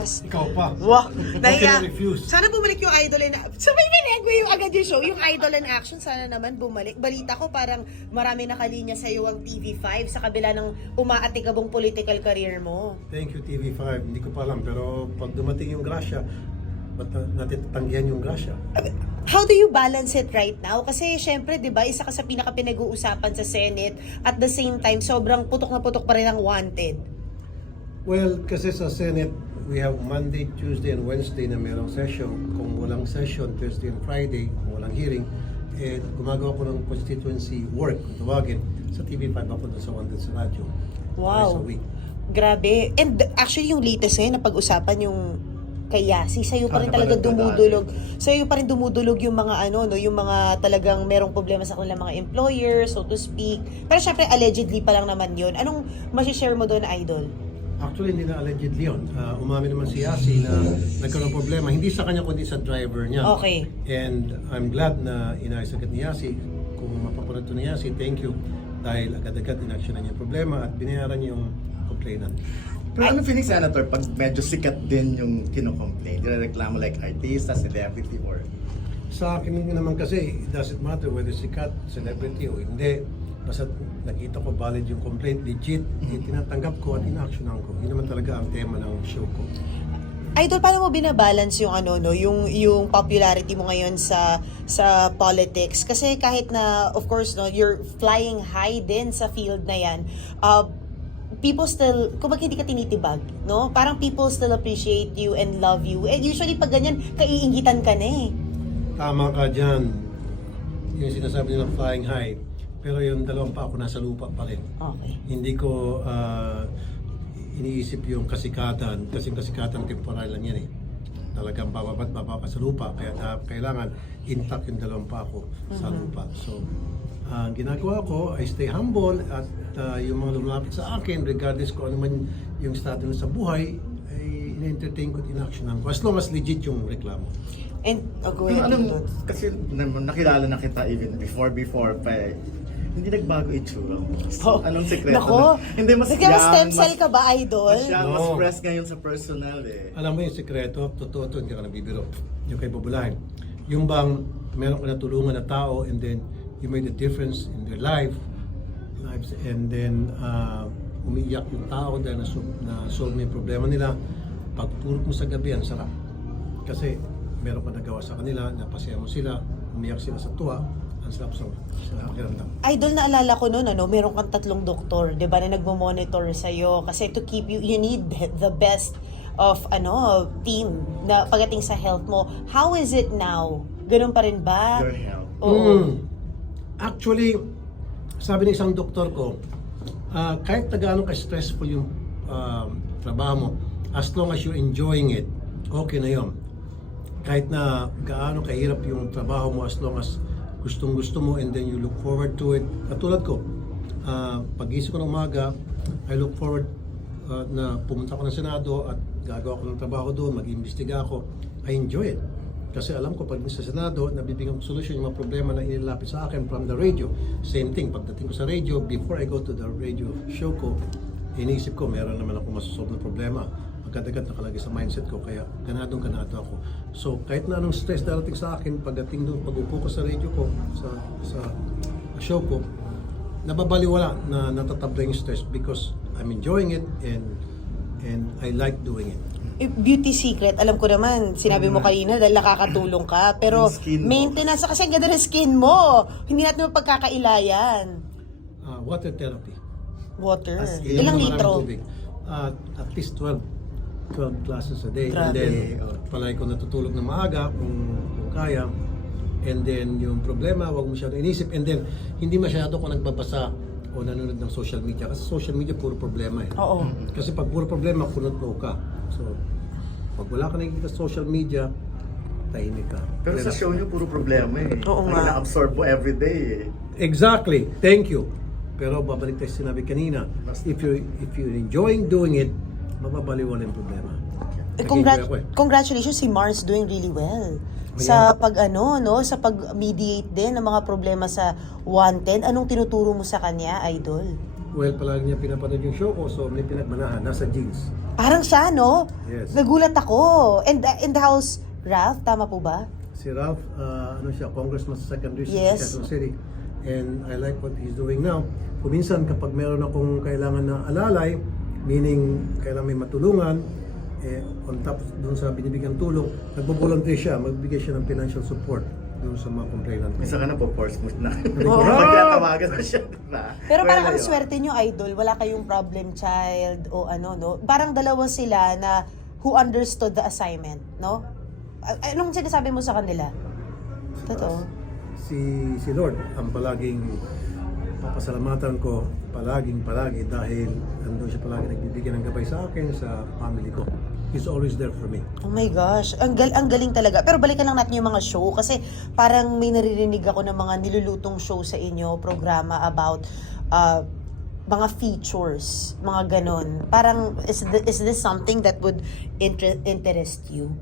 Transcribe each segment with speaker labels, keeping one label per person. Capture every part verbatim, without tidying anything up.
Speaker 1: Ikaw pa.
Speaker 2: Wow,
Speaker 1: How
Speaker 2: nahiya.
Speaker 1: can I refuse?
Speaker 2: Sana bumalik yung Idol in Action. Sabay pinegwe yung agad yung show. Yung Idol in Action, sana naman bumalik. Balita ko parang marami nakalinya sa iyo ang T V five sa kabila ng umaatikabong political career mo.
Speaker 1: Thank you, T V five. Hindi ko pa alam, pero pag dumating yung grasya, ba't na- natin tatanggihan yung grasya?
Speaker 2: How do you balance it right now? Kasi syempre, di ba, isa ka sa pinaka-pinag-uusapan sa Senate. At the same time, sobrang putok na putok pa rin ang wanted.
Speaker 1: Well, kasi sa Senate, we have Monday, Tuesday, and Wednesday na merong session. Kung walang session, Thursday and Friday, kung walang hearing, eh, gumagawa ko ng constituency work, kung tawagin, sa T V five ako doon sa Wanted sa radyo. Twice a
Speaker 2: Wow.
Speaker 1: week.
Speaker 2: Grabe. And actually, yung latest ngayon, napag-usapan yung kay Yasi, sa'yo pa rin
Speaker 3: Ah,
Speaker 2: talaga
Speaker 3: napanood ko
Speaker 2: dumudulog. Sa'yo pa rin dumudulog yung mga ano, no, yung mga talagang merong problema sa kanilang mga employers, so to speak. Pero syempre, allegedly pa lang naman yun. Anong masishare mo doon, Idol?
Speaker 1: Actually, hindi na allegedly yun. Uh, umamin naman si Yasi na nagkaroon ng problema. Hindi sa kanya, kundi sa driver niya.
Speaker 2: Okay.
Speaker 1: And I'm glad na inayos agad ni Yasi. Kung mapapanood to ni Yasi, thank you. Dahil agad-agad inaction na niya yung problema at binayaran niya yung complainant.
Speaker 3: Pero ano feeling, Senator, pag medyo sikat din yung kinocomplain? Direklamo like artista, celebrity, or...
Speaker 1: Sa akin naman kasi, it doesn't matter whether sikat, celebrity o hindi. Basta nakita ko valid yung complaint, legit, eh, tinatanggap ko at inactionan ko. Yun naman talaga ang tema ng show ko.
Speaker 2: Idol, paano mo binabalance yung ano, no, yung yung popularity mo ngayon sa sa politics? Kasi kahit na, of course, no, you're flying high din sa field na yan, uh, people still, kung hindi ka tinitibag, no? Parang people still appreciate you and love you. And usually pag ganyan, kaiingitan ka na eh.
Speaker 1: Tama ka dyan. Yung sinasabi nila flying high. Pero yung dalawang pa ako nasa lupa pa rin.
Speaker 2: Okay.
Speaker 1: Hindi ko ah, iniisip yung kasikatan. Kasi yung kasikatan temporal lang yan eh. Talagang bababat bababa sa lupa. Kaya ah, kailangan intact yung dalawang pa ako sa lupa. So, ah, ang ginagawa ko, I stay humble at ah, yung mga lumapit sa akin, regardless kung ano man yung estado nila sa buhay, ay in-entertain ko at in-actionan ko. As long as legit yung reklamo.
Speaker 2: And, oh, go
Speaker 3: Pero
Speaker 2: ahead.
Speaker 3: anong,
Speaker 2: Idol.
Speaker 3: kasi na- nakilala na kita even before, before pa eh. Hindi nagbago itsura mo.
Speaker 2: Oh,
Speaker 3: Anong sekreto?
Speaker 2: Nako.
Speaker 3: na- Hindi, mas
Speaker 2: Sige, mas stem
Speaker 3: young,
Speaker 2: cell ka ba, Idol?
Speaker 3: Mas young, mas
Speaker 1: No.
Speaker 3: fresh ngayon sa personal eh.
Speaker 1: Alam mo yung sekreto, totoo to, hindi ka nabibiro. Yung kay Bubulahin. Yung bang meron ka natulungan na tao and then you made a difference in their life, lives, and then uh, umiiyak yung tao dahil na-solve, na-solve mo yung problema nila. Pagtulog mo sa gabi, ang sarap. Kasi meron ka nagawa sa kanila, napasaya mo sila, umiyak sila sa tuwa, ang sarap sa, sa pakiramdam.
Speaker 2: Idol, naalala ko noon, ano, meron kang tatlong doktor, 'di ba, na nagmo-monitor sa iyo kasi to keep you, you need the best of ano team na pagdating sa health mo. How is it now? Ganun pa rin ba?
Speaker 3: Your health.
Speaker 2: Oo.
Speaker 1: Mm. Actually, sabi ng isang doktor ko, ah, kahit na gaano ka-stressful yung ah, trabaho mo, as long as you're enjoying it, okay na yun. Kahit na gaano kahirap yung trabaho mo, as long as gustong gusto mo and then you look forward to it. Katulad ko, ah, pag-isip ko ng umaga, I look forward ah, na pumunta ko ng Senado at gagawa ko ng trabaho doon, mag-iimbestiga ako. I enjoy it. Kasi alam ko, pag sa Senado, nabibigyan ko solusyon yung mga problema na inilapit sa akin from the radio. Same thing, pagdating ko sa radio, before I go to the radio show ko, iniisip ko, meron naman ako masasolve na problema. Agad-agad nakalagay sa mindset ko, kaya ganadong ganado ako. So, kahit na anong stress darating sa akin, pagdating doon, pag-upo ko sa radio ko, sa, sa show ko, nababaliwala na natatabla yung stress because I'm enjoying it and and I like doing it.
Speaker 2: Eh, beauty secret, alam ko naman, sinabi mo kanina dahil nakakatulong ka, pero
Speaker 3: Yung skin mo.
Speaker 2: maintenance, kasi ang ganda ng skin mo. Hindi natin mapagkakailayan.
Speaker 1: Uh, water therapy.
Speaker 2: Water.
Speaker 3: As in,
Speaker 2: Ilang
Speaker 1: Maraming
Speaker 2: litro?
Speaker 1: tubig. Uh, at least twelve. twelve glasses a day.
Speaker 2: Grabe.
Speaker 1: And then, uh, palagi ko natutulog na maaga kung, kung kaya. And then, yung problema, wag mo masyado inisip. And then, hindi masyado ko nagbabasa o nanonood ng social media. Kasi social media, puro problema eh.
Speaker 2: Oo.
Speaker 1: Kasi pag puro problema, kunot mo ka. So, pag wala ka nakikita sa social media, tahimik ka.
Speaker 3: Pero sa show niyo, puro problema eh.
Speaker 2: Oo
Speaker 3: Ang
Speaker 2: nga.
Speaker 3: ina-absorb mo everyday eh.
Speaker 1: Exactly. Thank you. Pero babalik tayo sa sinabi kanina, if you if you're enjoying doing it, mababaliwala yung problema.
Speaker 2: Eh,
Speaker 1: Nag-enjoy
Speaker 2: congrat-
Speaker 1: ako eh.
Speaker 2: congratulations, si Mars doing really well.
Speaker 1: Oh,
Speaker 2: Sa pag ano, no, sa pag-mediate din ng mga problema sa Wanted, anong tinuturo mo sa kanya, Idol?
Speaker 1: Well, palagi niya pinapanood yung show ko, so may pinagmanahan, nasa jeans.
Speaker 2: Parang siya, no?
Speaker 1: Yes.
Speaker 2: Nagulat ako. And uh, in the house, Ralph, tama po ba?
Speaker 1: Si Ralph, uh, ano siya, congressman sa second district
Speaker 2: Yes.
Speaker 1: sa Quezon City. And I like what he's doing now. Kung minsan, kapag meron akong kailangan na alalay, meaning kailangan may matulungan, eh, on top dun sa binibigyan tulong, nagbo-volunteer siya, magbigay siya ng financial support dun sa mga complainant.
Speaker 3: Minsan ka na po, force mo na.
Speaker 2: Oo.
Speaker 3: Magtatawagan na siya, diba?
Speaker 2: Pero parang
Speaker 3: Well,
Speaker 2: ang
Speaker 3: ayun.
Speaker 2: swerte nyo, idol, wala kayong problem child o ano, no? Parang dalawa sila na who understood the assignment, no? A- Anong sinasabi mo sa kanila? Totoo.
Speaker 1: Si, si Lord ang palaging papasalamatan ko, palaging palagi dahil andun siya palagi nagbibigay ng gabay sa akin, sa family ko. He's always there for me.
Speaker 2: Oh my gosh, ang, gal ang galing talaga. Pero balikan lang natin yung mga show kasi parang may naririnig ako ng mga nilulutong show sa inyo, programa about uh, mga features, mga ganon. Parang, is, th- is this something that would inter- interest you?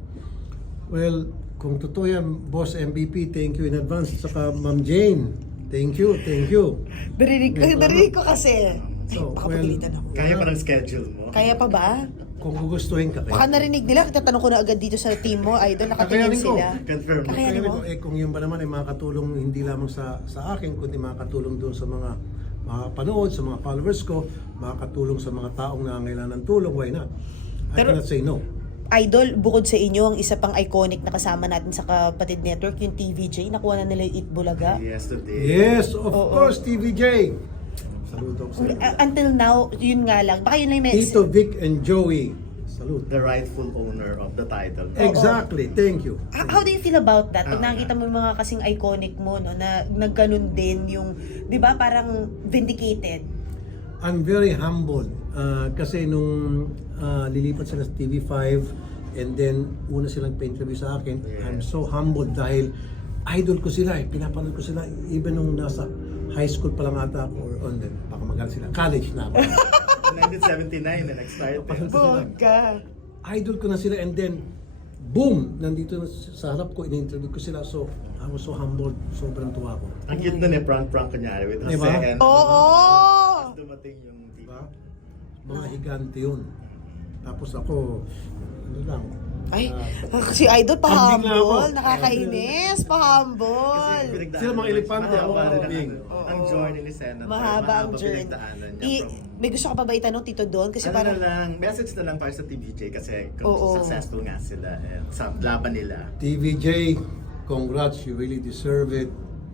Speaker 1: Well, kung totoo yan, Boss M V P, thank you in advance. Saka Ma'am Jane, thank you, thank you.
Speaker 2: Narinig,
Speaker 1: May
Speaker 2: narinig ko kasi. Ay,
Speaker 1: So,
Speaker 2: baka
Speaker 1: well,
Speaker 2: pagalitan ako.
Speaker 3: Kaya pa ng schedule mo.
Speaker 2: Kaya pa ba?
Speaker 1: Kung gugustuhin ka
Speaker 2: Baka
Speaker 1: kayo.
Speaker 2: narinig nila, tatanong ko na agad dito sa team mo, idol, nakatingin
Speaker 1: Kakayanin ko.
Speaker 2: sila.
Speaker 3: Confirm.
Speaker 2: Kakayanin mo?
Speaker 1: Eh, kung yun ba naman ay makakatulong hindi lamang sa sa akin, kundi makakatulong doon sa mga makapanood, sa mga followers ko, makakatulong sa mga taong nangangailangan ng tulong, why not? I
Speaker 2: Pero-
Speaker 1: cannot say no.
Speaker 2: Idol, bukod sa inyo, ang isa pang iconic na kasama natin sa Kapatid Network, yung T V J, nakuha na nila yung Eat Bulaga.
Speaker 3: Yes, today.
Speaker 1: Yes, of
Speaker 2: Oo.
Speaker 1: course, T V J. Saludo ako sa inyo.
Speaker 2: Uh, until now, yun nga lang. Baka yun lang yung mes-
Speaker 1: Tito Vic and Joey. Salute.
Speaker 3: The rightful owner of the title.
Speaker 1: Exactly, thank you.
Speaker 2: How, how do you feel about that? Pag
Speaker 3: Ah,
Speaker 2: nakita mo yung mga kasing iconic mo, no, na nagganon din yung, di ba, parang vindicated.
Speaker 1: I'm very humbled uh, kasi nung uh, lilipat sila sa T V five and then una silang pa-interview sa akin, I'm so humbled dahil idol ko sila eh, pinapanood ko sila even nung nasa high school pa lang ata ako or on then, baka magaling sila, college na ako.
Speaker 3: nineteen seventy-nine na nag-start. eh.
Speaker 2: Bongga.
Speaker 1: Idol ko na sila and then boom, nandito na sa harap ko, in-interview ko sila, so I was so humbled, sobrang tuwa ko.
Speaker 3: Ang cute nun eh, prank-prank kunyari with Jose
Speaker 1: Diba?
Speaker 3: and...
Speaker 2: Oo!
Speaker 3: Tapos dumating yung
Speaker 1: Diba? Mga higante yun. Tapos ako, ano lang,
Speaker 2: Ay,
Speaker 1: ah,
Speaker 2: si Idol
Speaker 1: Kambing na ako.
Speaker 2: pa-humble. Nakakainis, pa-humble.
Speaker 3: pinagdaanan
Speaker 1: Sila mga
Speaker 3: niya.
Speaker 1: elepante,
Speaker 3: Mahaba
Speaker 1: ako,
Speaker 3: rin
Speaker 1: kambing.
Speaker 3: ang- Ang journey ni Senator.
Speaker 2: Mahaba ang journey.
Speaker 3: pinagdaanan niya
Speaker 2: I,
Speaker 3: from...
Speaker 2: may gusto ka pa ba itanong, Tito Don? Kasi
Speaker 3: Ano
Speaker 2: parang,
Speaker 3: na lang, message na lang para sa T V J kasi kung
Speaker 2: Oo.
Speaker 3: successful nga sila eh, sa laban nila.
Speaker 1: T V J, congrats, you really deserve it.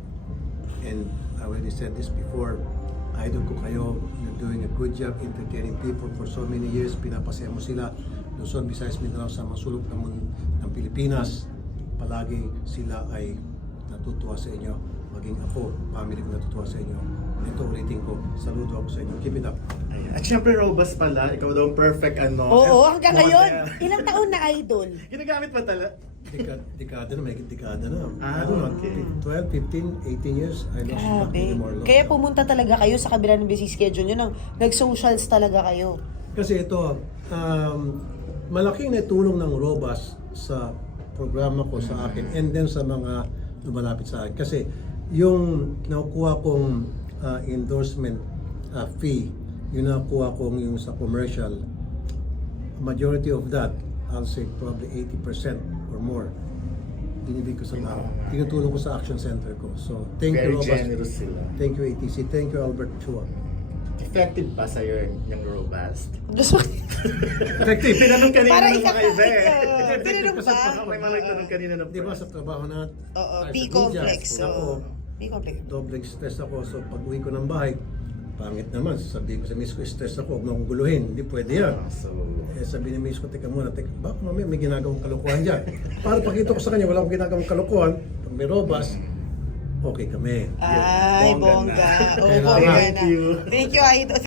Speaker 1: And I already said this before, idol ko kayo, you're doing a good job entertaining people for so many years, pinapasaya mo sila, Luzon, Visayas, Mindanao, sa mga sulok ng, mun- ng Pilipinas, palagi sila ay natutuwa sa inyo, maging ako, family ko natutuwa sa inyo. Ito ulitin ko, saludo ako sa inyo, keep it up.
Speaker 3: Ayan. At syempre, Robust pala, ikaw daw ang perfect ano.
Speaker 2: oo,
Speaker 3: eh,
Speaker 2: hanggang
Speaker 3: model.
Speaker 2: ngayon, ilang taon na Idol?
Speaker 3: Ginagamit pa talaga.
Speaker 1: Dekada, dekada na, may dekada na.
Speaker 3: Ah,
Speaker 1: I don't know,
Speaker 3: okay.
Speaker 1: twelve, fifteen, eighteen years, I lost track
Speaker 2: Grabe.
Speaker 1: anymore. Lost
Speaker 2: Kaya
Speaker 1: track.
Speaker 2: pumunta talaga kayo sa kabila ng busy schedule nyo, nang nag-socials talaga kayo.
Speaker 1: Kasi ito, um, malaking naitulong ng Robas sa programa ko sa akin and then sa mga lumalapit sa akin. Kasi yung nakukuha kong uh, endorsement uh, fee, yung nakukuha kong yung sa commercial, majority of that, I'll say probably eighty percent or more, binibig ko sa tao. Tinutulong ko sa action center ko. So, thank
Speaker 3: Very
Speaker 1: you, Robas.
Speaker 3: generous sila.
Speaker 1: Thank you, A T C. Thank you, Albert Chua.
Speaker 3: Effective ba sa'yo yung Robust?
Speaker 2: Gusto
Speaker 1: Effective.
Speaker 3: Tinanong kanina
Speaker 2: Para
Speaker 3: ng mga
Speaker 2: ikaka-
Speaker 3: iba eh.
Speaker 2: Oo, tinanong
Speaker 1: Kasi
Speaker 2: ba?
Speaker 3: May mga nagtanong kanina na
Speaker 1: Di ba sa trabaho na
Speaker 2: Oo,
Speaker 1: tayo sa
Speaker 2: B-complex.
Speaker 1: media, Ako,
Speaker 2: Oo. B-complex.
Speaker 1: dobleng stress ako. So pag uwi ko ng bahay, pangit naman. Sabihin ko sa miss ko, stress ako, huwag mo akong guluhin. Hindi pwede yan.
Speaker 3: Ah, so,
Speaker 1: Eh sabi ni miss ko, teka muna, teka, baka mamaya may ginagawang kalokohan dyan. Para pakita ko sa kanya, wala akong ginagawang kalokohan. Pag may robas, okay kami.
Speaker 2: Ay,
Speaker 3: Bongga
Speaker 2: bongga.
Speaker 3: na.
Speaker 2: Oo,
Speaker 1: Kailangan.
Speaker 2: bongga
Speaker 3: Thank
Speaker 2: na.
Speaker 3: you.
Speaker 2: Thank you, Idol.